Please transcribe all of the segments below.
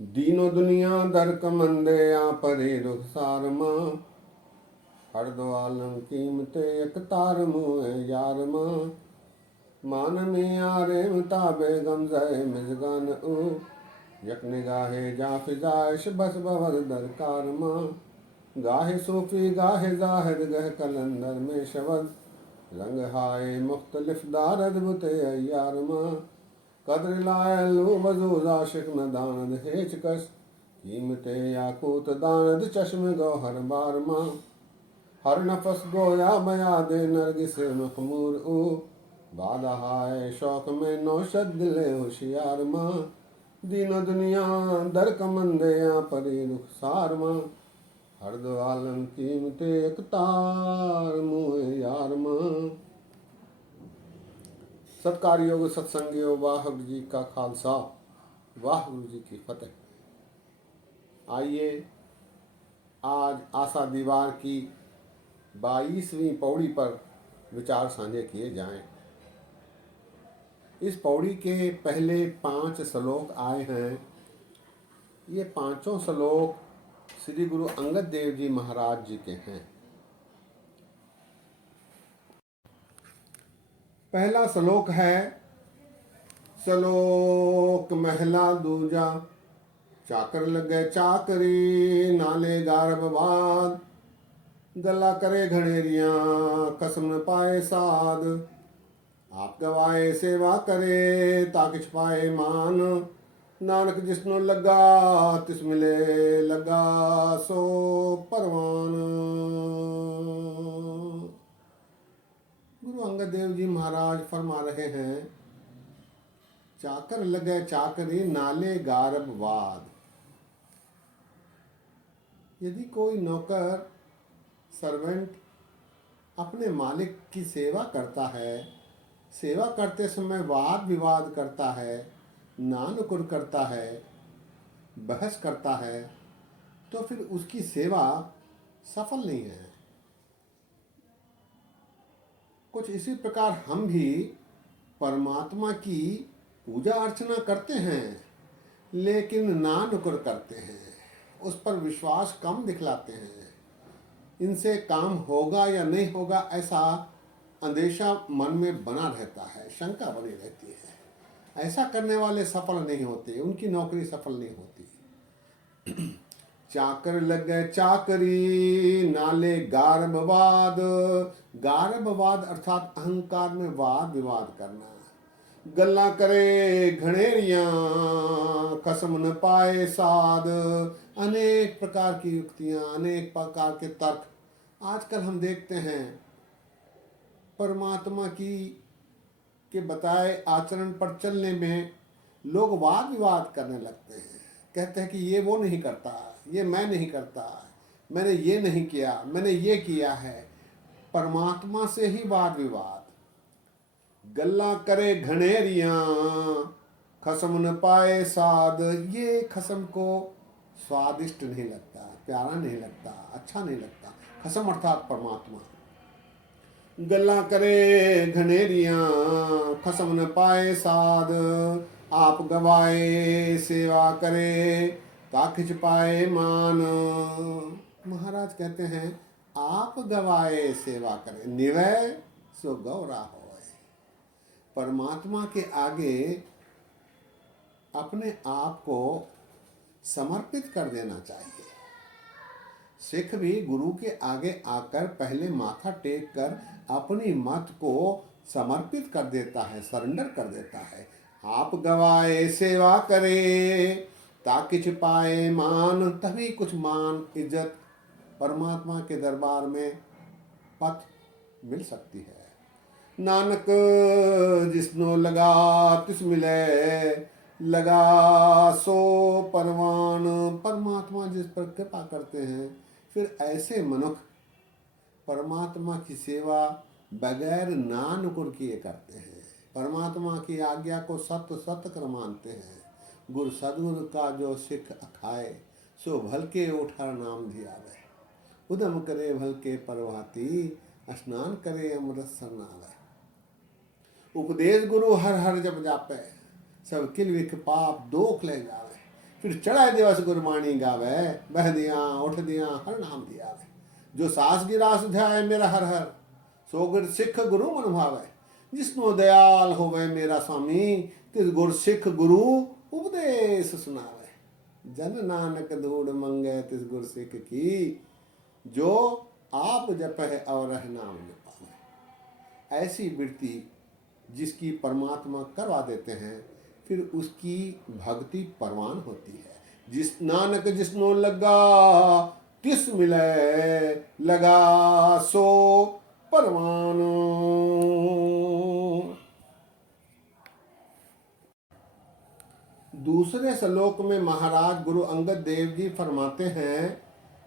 दीनो दुनिया दर कमंदे आ परे रुखसार मां हर दो आलम कीमते एक तार मुए यार मां मान में आरे मुताबे गमज़े मिजगान उ यक निगाहे जा फिजाइश बस बवर दरकार मां गाहे सूफी गाहे जाहिद गह कलंदर में शवद रंग हाय मुख्तलिफ दारद बुते यार मां कदर लायल वजूद आशिक न दानद हेच कस कीमते याकूत दानद चश्म गौहर बार मां हर नफस गोया बयादे नरगिस मखमूर ओ बादा हाय शौक में नौशद दिले होशियार मां दीनो दुनिया दर कमंदे या परी रुखसार मां हर दो आलम कीमते एक तार मुए यार मां। सत्कारयोग सत्संगियो वाहिगुरु जी का खालसा वाहिगुरु जी की फतेह। आइए आज आशा दीवार की 22वीं पौड़ी पर विचार साझे किए जाएं। इस पौड़ी के पहले 5 श्लोक आए हैं। ये पांचों श्लोक श्री गुरु अंगद देव जी महाराज जी के हैं। पहला श्लोक है श्लोक महला दूजा चाकर लगे चाकरी नाले गारबवाद गला करे घड़ेरिया कसम न पाए साध आप गवाए सेवा करे ताकिछ पाए मान नानक जिसनो लगा तिस मिले लगा सो परवान। गुरु अंगद देव जी महाराज फरमा रहे हैं चाकर लगे चाकरी नाले गारब वाद। यदि कोई नौकर सर्वेंट अपने मालिक की सेवा करता है, सेवा करते समय वाद विवाद करता है, नानुकुर करता है, बहस करता है, तो फिर उसकी सेवा सफल नहीं है। कुछ इसी प्रकार हम भी परमात्मा की पूजा अर्चना करते हैं लेकिन नानुकुर करते हैं, उस पर विश्वास कम दिखलाते हैं। इनसे काम होगा या नहीं होगा ऐसा अंदेशा मन में बना रहता है, शंका बनी रहती है। ऐसा करने वाले सफल नहीं होते, उनकी नौकरी सफल नहीं होती। चाकर लग गए चाकरी नाले गारबवाद। गारबवाद अर्थात अहंकार में वाद विवाद करना। गल्ला करे घड़ेरिया कसम न पाए साध। अनेक प्रकार की युक्तियां, अनेक प्रकार के तर्क आजकल हम देखते हैं। परमात्मा की के बताए आचरण पर चलने में लोग वाद विवाद करने लगते हैं। कहते हैं कि ये वो नहीं करता, ये मैं नहीं करता, मैंने ये नहीं किया, मैंने ये किया है। परमात्मा से ही वाद विवाद। गल्ला करे घनेरिया खसम न पाए साध। ये खसम को स्वादिष्ट नहीं लगता, प्यारा नहीं लगता, अच्छा नहीं लगता। खसम अर्थात परमात्मा। गल्ला करे घनेरिया खसम न पाए साध। आप गवाए सेवा करे ताकिछ पाए मान। महाराज कहते हैं आप गवाए सेवा करे निवय सो गौरा होए। परमात्मा के आगे अपने आप को समर्पित कर देना चाहिए। सिख भी गुरु के आगे आकर पहले माथा टेक कर अपनी मत को समर्पित कर देता है, सरेंडर कर देता है। आप गवाए सेवा करे ताकिछ पाए मान। तभी कुछ मान इज्जत परमात्मा के दरबार में पथ मिल सकती है। नानक जिसनो लगा तिस मिले लगा सो परवान। परमात्मा जिस पर कृपा करते हैं फिर ऐसे मनुष्य परमात्मा की सेवा बगैर नानुकुर किए करते हैं। परमात्मा की आज्ञा को सत्य सत्य कर मानते हैं। गुरु सदगुरु का जो सिख अखाए सो भल के उठार नाम धियावे। उदम करे भल के परवाती स्नान करे अमृत सरनावे। उपदेश गुरु हर हर जब जापे सब किल विख पाप दोख ले जावे। फिर चढ़ाए दिवस गुरबाणी गावे, बह दिया उठ दिया हर नाम दिया। जो सास गिरास ध्याय मेरा हर हर, सो गुर सिख गुरु मन भावे। जिसनो दयाल होवे मेरा स्वामी, तिस गुर सिख गुरु उपदेश सुनावे। जन नानक धूड़ मंगे तिस गुर सिख की, जो आप जपह और नाम जपावे। ऐसी वृत्ति जिसकी परमात्मा करवा देते हैं, फिर उसकी भक्ति परवान होती है। जिस नानक जिसनो लगा तिस मिले, लगा सो परवान। दूसरे श्लोक में महाराज गुरु अंगद देव जी फरमाते हैं,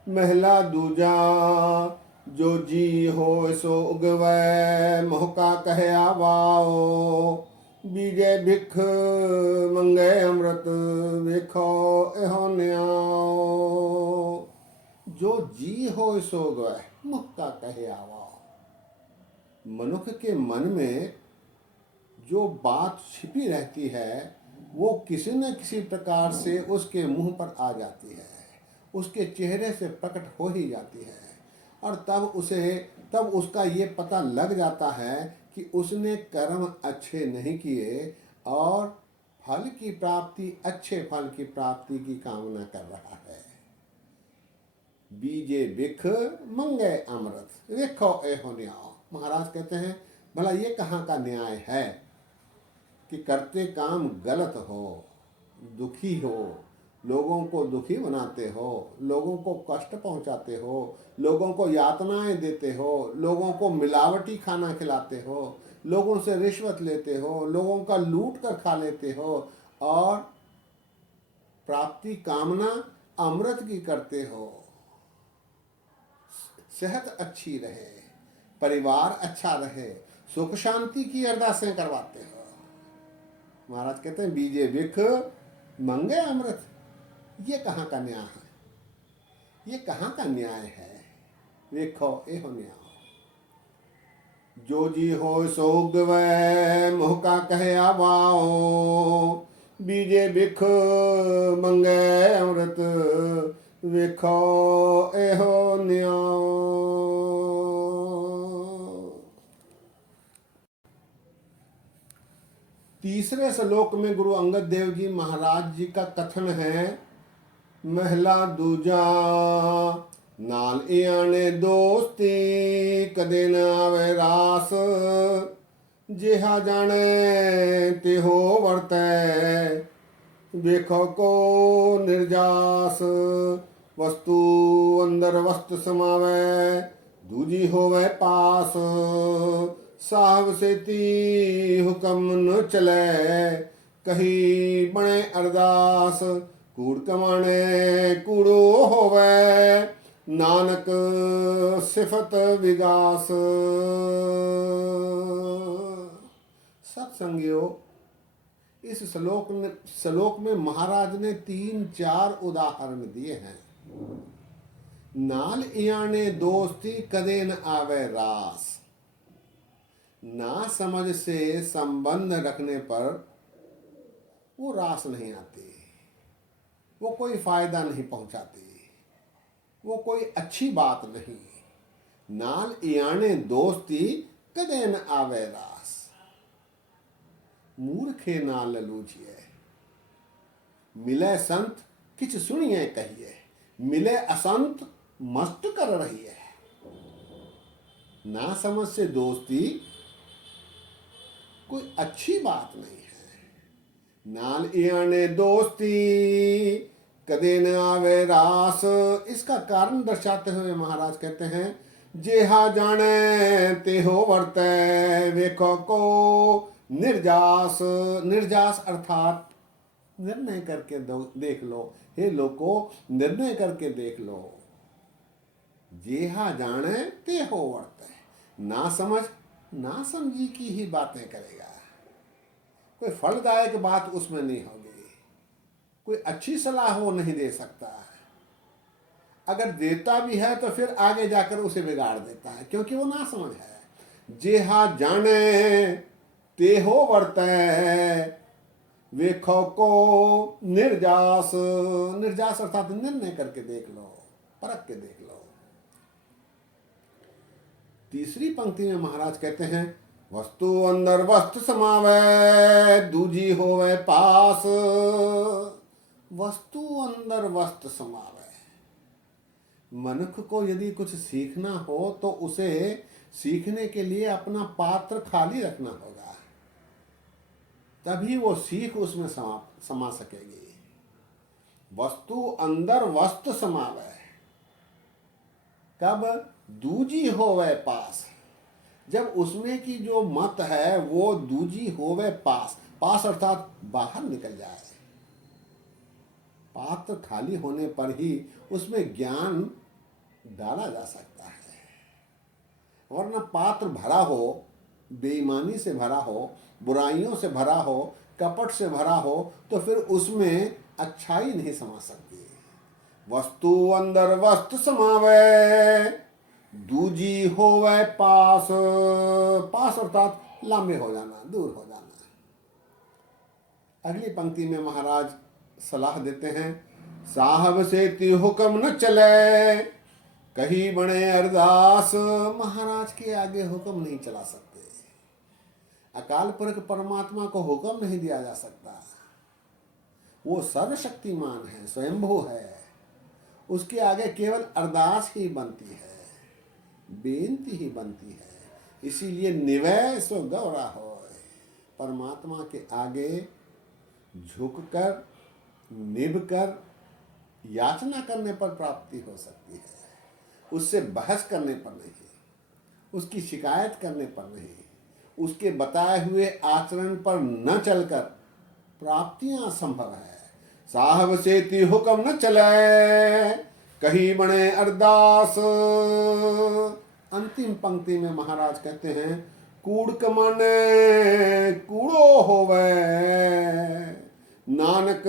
महला दूजा जो जी हो सो उगवै, मोहका कहे आवाओ। बीजे भिख मंगे अमृत, वेखो एहो न्याओ। जो जी हो सो उगवै, मोहका कहे आवाओ। मनुष्य के मन में जो बात छिपी रहती है, वो किसी न किसी प्रकार से उसके मुंह पर आ जाती है, उसके चेहरे से प्रकट हो ही जाती है। और तब उसका ये पता लग जाता है कि उसने कर्म अच्छे नहीं किए और फल की प्राप्ति, अच्छे फल की प्राप्ति की कामना कर रहा है। बीजे बिख मंगे अमृत, देखो एहो न्याय। महाराज कहते हैं, भला ये कहाँ का न्याय है कि करते काम गलत हो, दुखी हो, लोगों को दुखी बनाते हो, लोगों को कष्ट पहुंचाते हो, लोगों को यातनाएं देते हो, लोगों को मिलावटी खाना खिलाते हो, लोगों से रिश्वत लेते हो, लोगों का लूट कर खा लेते हो और प्राप्ति कामना अमृत की करते हो। सेहत अच्छी रहे, परिवार अच्छा रहे, सुख शांति की अरदासें करवाते हो। महाराज कहते हैं, बीजे बिख मंगे अमृत। ये कहाँ का न्याय है? ये कहाँ का न्याय है? देखो एहो न्याय। जो जी हो सो उगवै, मोह का कहे आवाओ। बीजे बिख मंगे अमृत, देखो एहो न्याय। तीसरे श्लोक में गुरु अंगद देव जी महाराज जी का कथन है, महला दूजा नाल इयाने दोस्ती, कदे न आवे रास। जेहा जाने तेहो वर्तै, देखो को निर्जास। वस्तु अंदर वस्तु समावे, दूजी होवे पास। साहब से ती हुक्म न चले, कही बने अरदास। कूड़ कमाने कूड़ो होवे, नानक सिफत विगास। सत्संगियों, इस श्लोक में महाराज ने 3-4 उदाहरण दिए हैं। नाल इयाने दोस्ती, कदे न आवे रास। ना समझ से संबंध रखने पर वो रास नहीं आती, वो कोई फायदा नहीं पहुंचाती, वो कोई अच्छी बात नहीं। नाल इयाने दोस्ती, कदे न आवे रास। मूर्खे नाल ललूझिए, मिले संत किछ सुनिए कहिए। मिले असंत मस्त कर रही है। ना समझ से दोस्ती कोई अच्छी बात नहीं है। नाल इयाने दोस्ती, कदे न आवे रास। इसका कारण दर्शाते हुए महाराज कहते हैं, जेहा जाने तेहो वर्तै, वेखो को निर्जास। निर्जास अर्थात निर्णय करके देख लो। हे लोको, निर्णय करके देख लो। जेहा जाने तेहो वर्तै, ना समझ ना समझी की ही बातें करेगा। कोई फलदायक बात उसमें नहीं होगी, कोई अच्छी सलाह वो नहीं दे सकता। अगर देता भी है तो फिर आगे जाकर उसे बिगाड़ देता है, क्योंकि वो ना समझ है। जेहा जाने तेहो वर्तै, वेखो को निर्जास, निर्जास अर्थात निर्णय करके देख लो, परख के देख लो। तीसरी पंक्ति में महाराज कहते हैं वस्तु अंदर वस्तु समावे, दूजी होवे पास। वस्तु अंदर वस्तु समावे। मनुष्य को यदि कुछ सीखना हो तो उसे सीखने के लिए अपना पात्र खाली रखना होगा, तभी वो सीख उसमें समा सकेगी। वस्तु अंदर वस्तु समावे, कब? दूजी होवे पास, जब उसमें की जो मत है वो दूजी होवे पास। पास अर्थात बाहर निकल जाए। पात्र खाली होने पर ही उसमें ज्ञान डाला जा सकता है, वरना पात्र भरा हो, बेईमानी से भरा हो, बुराइयों से भरा हो, कपट से भरा हो, तो फिर उसमें अच्छाई नहीं समा सकती। वस्तु अंदर वस्तु समावे, दूजी होवे पास। पास अर्थात लांबे हो जाना, दूर हो जाना। अगली पंक्ति में महाराज सलाह देते हैं साहब से ती हुक्म न चले, कहीं बने अरदास। महाराज के आगे हुक्म नहीं चला सकते। अकाल पुरख परमात्मा को हुक्म नहीं दिया जा सकता। वो सर्वशक्तिमान है, स्वयंभू है। उसके आगे केवल अरदास ही बनती है, बेनती ही बनती है। इसीलिए निवय सो गौरा हो, परमात्मा के आगे झुककर निभकर याचना करने पर प्राप्ति हो सकती है। उससे बहस करने पर नहीं, उसकी शिकायत करने पर नहीं, उसके बताए हुए आचरण पर न चलकर प्राप्तियां संभव है। साहब से ती हुक्म न चले, कहीं बने अरदास। अंतिम पंक्ति में महाराज कहते हैं कूड़ कमाने कूड़ो होवे, नानक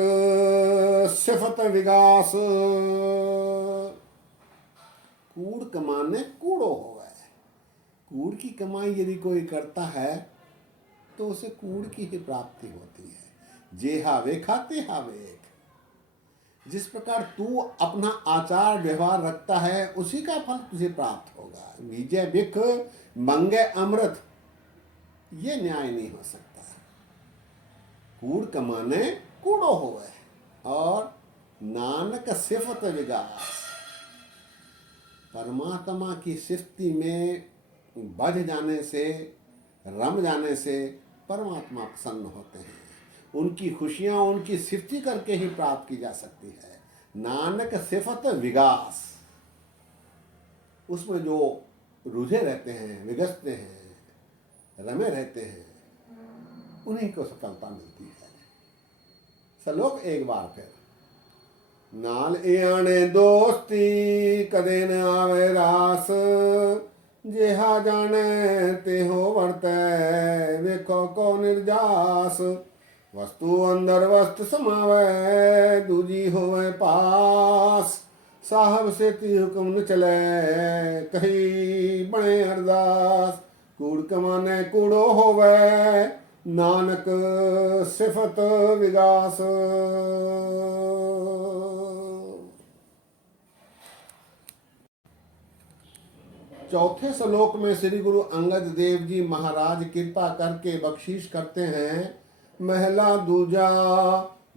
सिफत विगास। कूड़ कमाने कूड़ो होवे। कूड़ की कमाई यदि कोई करता है तो उसे कूड़ की ही प्राप्ति होती है। जे हावे खाते हावे। जिस प्रकार तू अपना आचार व्यवहार रखता है उसी का फल तुझे प्राप्त होगा। विजय बिख मंगे अमृत, ये न्याय नहीं हो सकता। कूड़ कमाने कूड़ो होवे और नानक सिफत विगास। परमात्मा की सिफती में बझ जाने से, रम जाने से परमात्मा प्रसन्न होते हैं। उनकी खुशियां उनकी सिफती करके ही प्राप्त की जा सकती है। नानक सिफत विगास, उसमें जो रुझे रहते हैं, विगसते हैं, रमे रहते हैं, उन्हीं को सफलता मिलती है। श्लोक एक बार फिर। नाल आने दोस्ती कदे न आवे रास, जेहा जाने ते हो वर्तै, वेखो को निर्जास। वस्तु अंदर वस्तु समावे, दूजी होवे पास। साहब से ती हुक्म न चले, कहीं बने अरदास। कूड़ कमाने कूड़ो होवे, नानक सिफत विगास। चौथे श्लोक में श्री गुरु अंगद देव जी महाराज कृपा करके बख्शीश करते हैं महला दूजा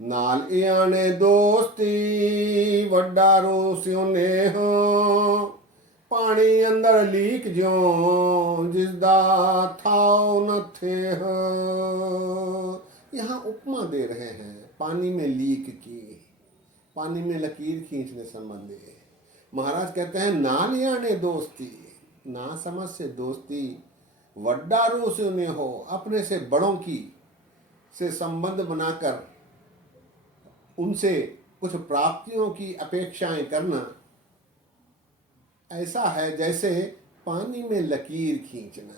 नाल आने दोस्ती, वड्डा रोस्यो नेह। पानी अंदर लीक ज्यों, जिसदा थाओ न थे। यहाँ उपमा दे रहे हैं पानी में लीक की, पानी में लकीर खींचने संबंधी। महाराज कहते हैं नाल आने दोस्ती, ना समझ से दोस्ती, वड्डा रोस्यो ने हो, अपने से बड़ों की से संबंध बनाकर उनसे कुछ प्राप्तियों की अपेक्षाएं करना ऐसा है जैसे पानी में लकीर खींचना।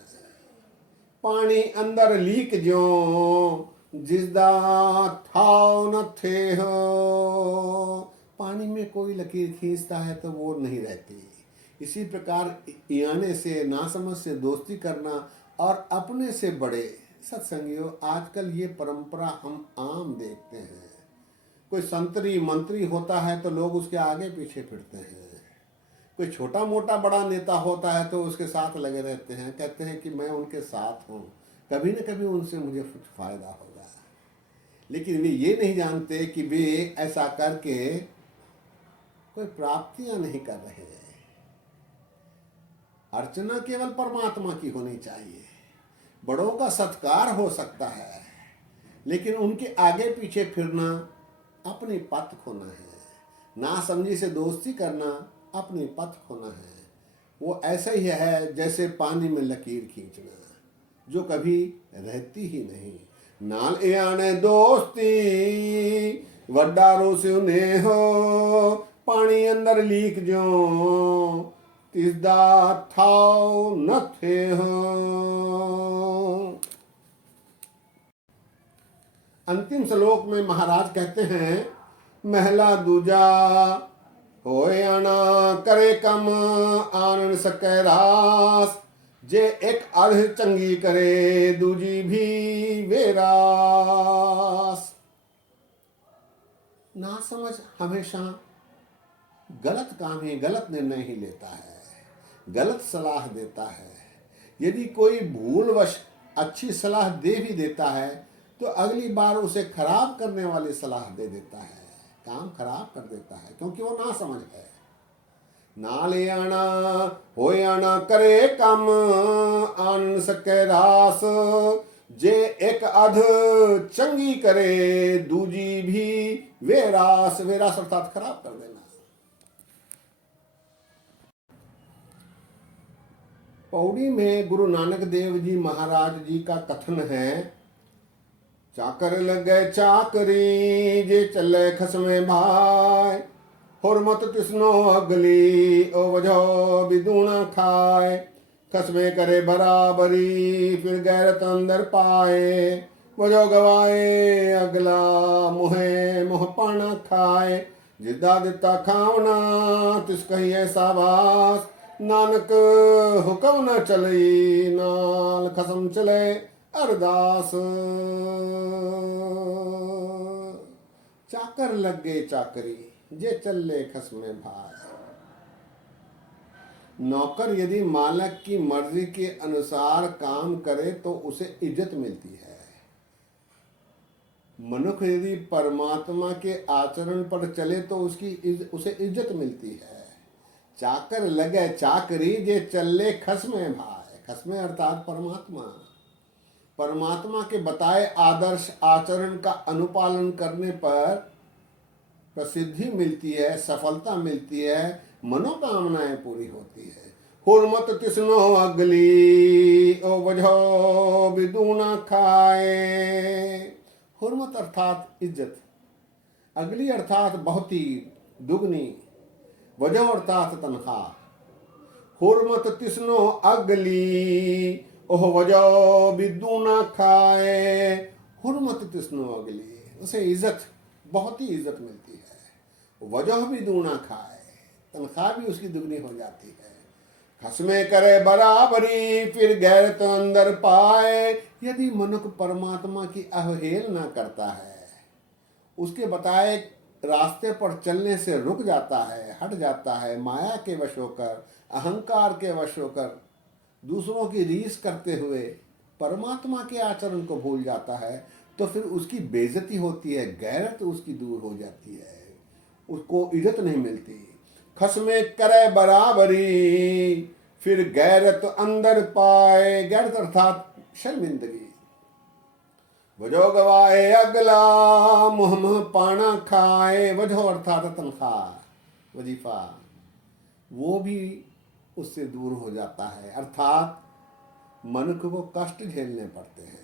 पानी अंदर लीक ज्यों, जिसदा थाव न थे हो। पानी में कोई लकीर खींचता है तो वो नहीं रहती। इसी प्रकार याने से, नासमझ से दोस्ती करना और अपने से बड़े सत्संगियों, आजकल ये परंपरा हम आम देखते हैं। कोई संतरी मंत्री होता है तो लोग उसके आगे पीछे फिरते हैं। कोई छोटा मोटा बड़ा नेता होता है तो उसके साथ लगे रहते हैं, कहते हैं कि मैं उनके साथ हूँ, कभी न कभी उनसे मुझे कुछ फायदा होगा। लेकिन वे ये नहीं जानते कि वे ऐसा करके कोई प्राप्तियां नहीं कर रहे हैं। अर्चना केवल परमात्मा की होनी चाहिए। बड़ों का सत्कार हो सकता है, लेकिन उनके आगे पीछे फिरना अपनी पथ खोना है। ना समझी से दोस्ती करना अपनी पथ खोना है। वो ऐसा ही है जैसे पानी में लकीर खींचना, जो कभी रहती ही नहीं। नाल आने दोस्ती वड्डारो से उन्हें हो, पानी अंदर लीक जो तिसदा थाव न थे हो। अंतिम श्लोक में महाराज कहते हैं, महला दूजा होए आना करे कम आनन सकै रास, जे एक अर्ध चंगी करे दूजी भी वेरास। ना समझ हमेशा गलत काम ही, गलत निर्णय ही लेता है, गलत सलाह देता है। यदि कोई भूलवश अच्छी सलाह दे भी देता है तो अगली बार उसे खराब करने वाली सलाह दे देता है, काम खराब कर देता है, क्योंकि वो ना समझ है। ना ले आना होए आना करे कम आन सके रास, जे एक अध चंगी करे दूजी भी वेरास। वेरास अर्थात खराब कर देना। पौड़ी में गुरु नानक देव जी महाराज जी का कथन है, चाकर लगे चाकरी जे चले खसमे भाई, हुरमत तिसनो अगली ओ वजो बिदूना खाए, खसमे करे बराबरी फिर गैरत अंदर पाए, वजो गवाए अगला मुहे मुह पाना खाए, जिद्दा दिता खावना तिस कही ऐसा बास, नानक हुक्म न चली नाल खसम चले अरदास। चाकर लग गए चाकरी जे चले खसमे भाई। नौकर यदि मालिक की मर्जी के अनुसार काम करे तो उसे इज्जत मिलती है। मनुष्य यदि परमात्मा के आचरण पर चले तो उसे इज्जत मिलती है। चाकर लगे चाकरी जे चले खसमे भाई। खसमे अर्थात परमात्मा। परमात्मा के बताए आदर्श आचरण का अनुपालन करने पर प्रसिद्धि मिलती है, सफलता मिलती है, मनोकामनाएं पूरी होती है। हुरमत तिसनो अगली ओ वजो बिदूना खाए। हुरमत अर्थात इज्जत, अगली अर्थात बहुत ही दुगनी, वजह अर्थात तनख्वाह। हुरमत तिसनो अगली ओह वजो बिदूना खाए। हुरमत तिसनो अगली, उसे इज्जत, बहुत ही इज्जत मिलती है। वजह भी दूना खाए, तनख्वाह भी उसकी दुगनी हो जाती है। खसमे करे बराबरी फिर गैरत अंदर पाए। यदि मनुष्य परमात्मा की अवहेलना करता है, उसके बताए रास्ते पर चलने से रुक जाता है, हट जाता है, माया के वश होकर, अहंकार के वश होकर, दूसरों की रीस करते हुए परमात्मा के आचरण को भूल जाता है, तो फिर उसकी बेइज्जती होती है, गैरत उसकी दूर हो जाती है, उसको इज्जत नहीं मिलती। खसमे करे बराबरी फिर गैरत अंदर पाए। गैरत अर्थात शर्मिंदगी। वजो गवाए अगला मुँह पाना खाए। वजो अर्थात तनख्वाह, वजीफा, वो भी उससे दूर हो जाता है। अर्थात मनुष्य को कष्ट झेलने पड़ते हैं,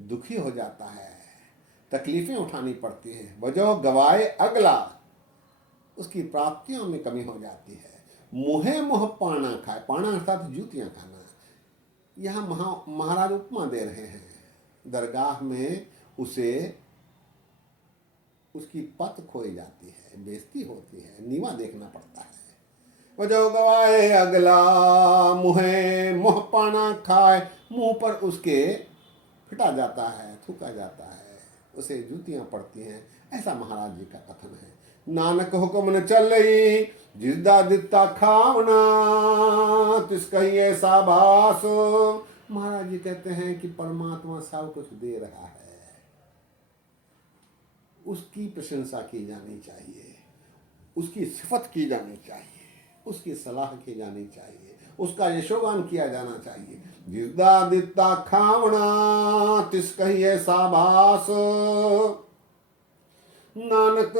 दुखी हो जाता है, तकलीफें उठानी पड़ती हैं। वजह गवाए अगला, उसकी प्राप्तियों में कमी हो जाती है। मुहे मुह पाना खाए। पाना अर्थात जूतियां खाना। यहाँ महाराज उपमा दे रहे हैं। दरगाह में उसे उसकी पत खोई जाती है, बेइज्जती होती है, नीवा देखना पड़ता है। वो जो गवाए अगला मुहे मोह पाना खाए, मुंह पर उसके फिटा जाता है, थूका जाता है, उसे जूतियां पड़ती हैं, ऐसा महाराज जी का कथन है। नानक हुक्म न चलई जिसदा दिता खावना, तिस कहिए साबास। महाराज जी कहते हैं कि परमात्मा सब कुछ दे रहा है, उसकी प्रशंसा की जानी चाहिए, उसकी सिफत की जानी चाहिए, उसकी सलाह की जानी चाहिए, उसका यशोगान किया जाना चाहिए। जिसदा दिता खावना तिस कहिए साबास, नानक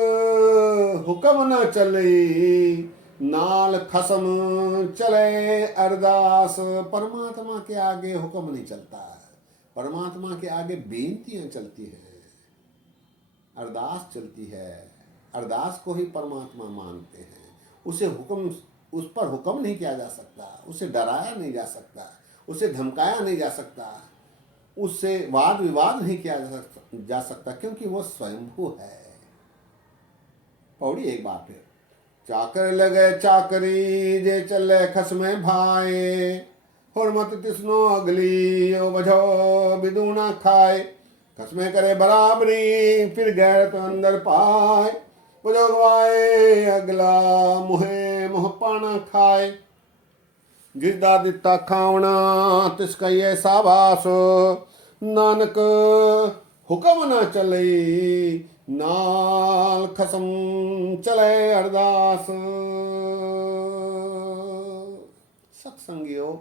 हुक्म न चले नाल खसम चले अरदास। परमात्मा के आगे हुक्म नहीं चलता है, परमात्मा के आगे बेनतियां चलती हैं, अरदास चलती है। अरदास को ही परमात्मा मानते हैं। उसे हुक्म, उस पर हुक्म नहीं किया जा सकता, उसे डराया नहीं जा सकता, उसे धमकाया नहीं जा सकता, उससे वाद विवाद नहीं किया जा सकता, क्योंकि वो स्वयंभू है। पौड़ी एक बात है, चाकर लगे चाकरी जे चले खसमे भाए, हुरमत तिसनो अगली ओ बझो बिदुना खाए। खसमे करे बराबरी फिर गैरत अंदर पाए, बुझवाए अगला मुहे मोह पाना खाए। जिसदा दिता खावना तिस कहिए साबास, नानक हुक्म न चलई नाल खसम चले अरदास। सत्संगियों,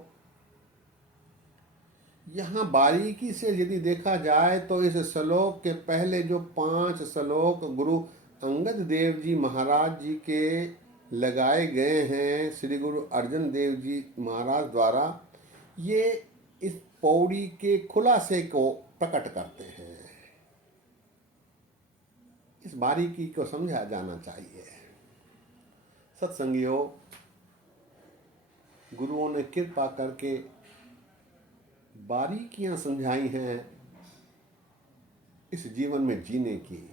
यहाँ बारीकी से यदि देखा जाए तो इस श्लोक के पहले जो 5 श्लोक गुरु अंगद देव जी महाराज जी के लगाए गए हैं श्री गुरु अर्जन देव जी महाराज द्वारा, ये इस पौड़ी के खुलासे को प्रकट करते हैं। इस बारीकी को समझा जाना चाहिए। सत्संगियों, गुरुओं ने कृपा करके बारीकियां समझाई हैं इस जीवन में जीने की।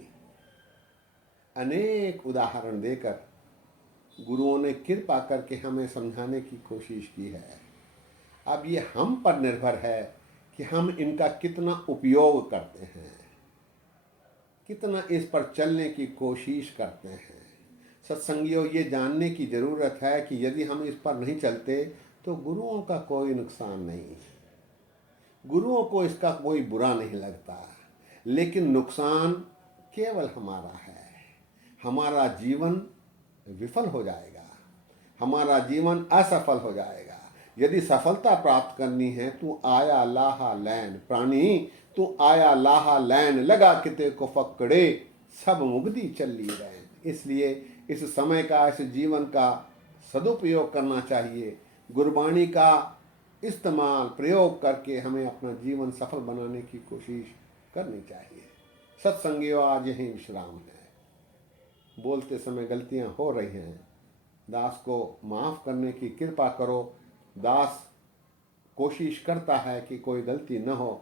अनेक उदाहरण देकर गुरुओं ने कृपा करके हमें समझाने की कोशिश की है। अब ये हम पर निर्भर है कि हम इनका कितना उपयोग करते हैं, कितना इस पर चलने की कोशिश करते हैं। सत्संगियों, ये जानने की ज़रूरत है कि यदि हम इस पर नहीं चलते तो गुरुओं का कोई नुकसान नहीं, गुरुओं को इसका कोई बुरा नहीं लगता, लेकिन नुकसान केवल हमारा है। हमारा जीवन विफल हो जाएगा, हमारा जीवन असफल हो जाएगा। यदि सफलता प्राप्त करनी है तो आया लाहा लैन प्राणी, तू आया लाहा लैन लगा किते को फकड़े, सब मुगदी चली रहे। इसलिए इस समय का, इस जीवन का सदुपयोग करना चाहिए। गुरबाणी का इस्तेमाल प्रयोग करके हमें अपना जीवन सफल बनाने की कोशिश करनी चाहिए। सत्संगियों, आज यहीं विश्राम है। बोलते समय गलतियां हो रही हैं, दास को माफ़ करने की कृपा करो। दास कोशिश करता है कि कोई गलती न हो,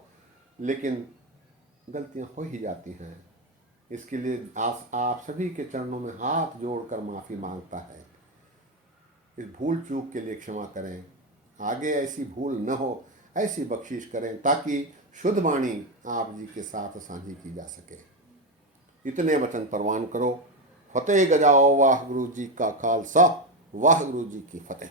लेकिन गलतियां हो ही जाती हैं। इसके लिए आप सभी के चरणों में हाथ जोड़कर माफ़ी मांगता है। इस भूल चूक के लिए क्षमा करें, आगे ऐसी भूल न हो ऐसी बख्शिश करें, ताकि शुद्ध वाणी आप जी के साथ साझी की जा सके। इतने वचन परवान करो। फतेह गजाओ, वाह गुरु जी का खालसा, वाह गुरु जी की फतेह।